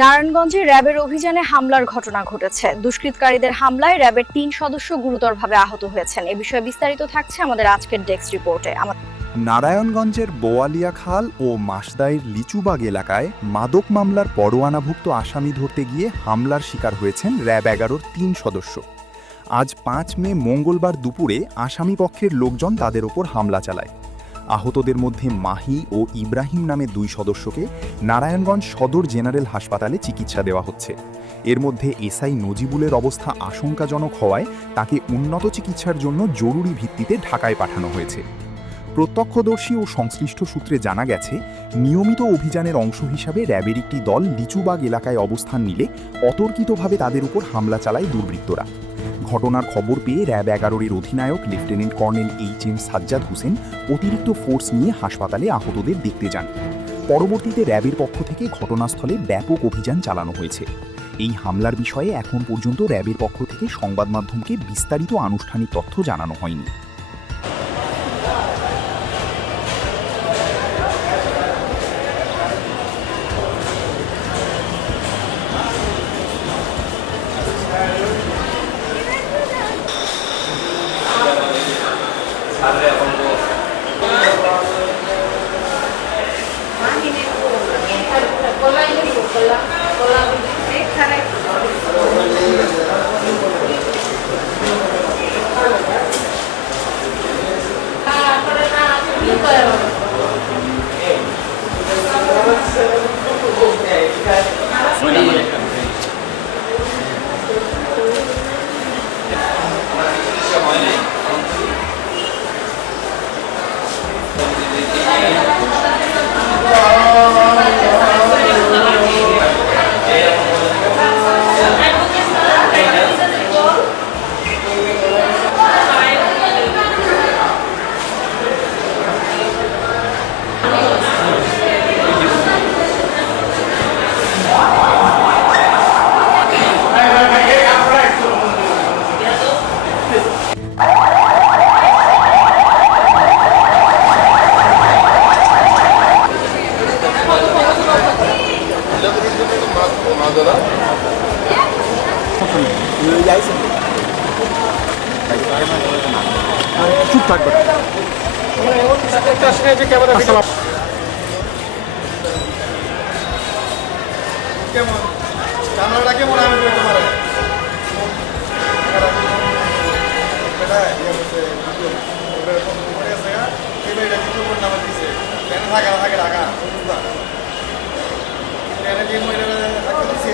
নারায়ণগঞ্জে র্যাবের অভিযানে হামলার ঘটনা ঘটেছে। দুষ্কৃতকারীদের হামলায় র্যাবের ৩ সদস্য গুরুতরভাবে আহত হয়েছেন। এ বিষয়ে বিস্তারিত থাকছে আমাদের আজকের ডেস্ক রিপোর্টে। নারায়ণগঞ্জের বোয়ালিয়া খাল ও মাসদাইর লিচুবাগ এলাকায় মাদক মামলার পরোয়ানাভুক্ত আসামি ধরতে গিয়ে হামলার শিকার হয়েছেন র্যাব ১১-র ৩ সদস্য। আজ ৫ মে মঙ্গলবার দুপুরে আসামি পক্ষের লোকজন তাদের ওপর হামলা চালায়। আহতদের মধ্যে মাহি ও ইব্রাহিম নামে ২ সদস্যকে নারায়ণগঞ্জ সদর জেনারেল হাসপাতালে চিকিৎসা দেওয়া হচ্ছে। এর মধ্যে এসআই নজিবুলের অবস্থা আশঙ্কাজনক হওয়ায় তাকে উন্নত চিকিৎসার জন্য জরুরি ভিত্তিতে ঢাকায় পাঠানো হয়েছে। প্রত্যক্ষদর্শী ও সংশ্লিষ্ট সূত্রে জানা গেছে, নিয়মিত অভিযানের অংশ হিসাবে র্যাবের একটি দল লিচুবাগ এলাকায় অবস্থান নিলে অতর্কিতভাবে তাদের উপর হামলা চালায় দুর্বৃত্তরা। ঘটনার খবর পেয়ে র্যাব ১১-এর অধিনায়ক lieutenant colonel HM. Sajjad Hossain অতিরিক্ত ফোর্স নিয়ে হাসপাতালে আহতদের দেখতে যান। পরবর্তীতে র্যাবের পক্ষ থেকে ঘটনাস্থলে ব্যাপক অভিযান চালানো হয়েছে। এই হামলার বিষয়ে এখন পর্যন্ত র্যাবের পক্ষ থেকে সংবাদ মাধ্যমকে বিস্তারিত আনুষ্ঠানিক তথ্য জানানো হয়নি। চুপ থাকবে কেমন ক্যামেরাটা কেমন আমি তোমার থাকে ঢাকা দিচ্ছে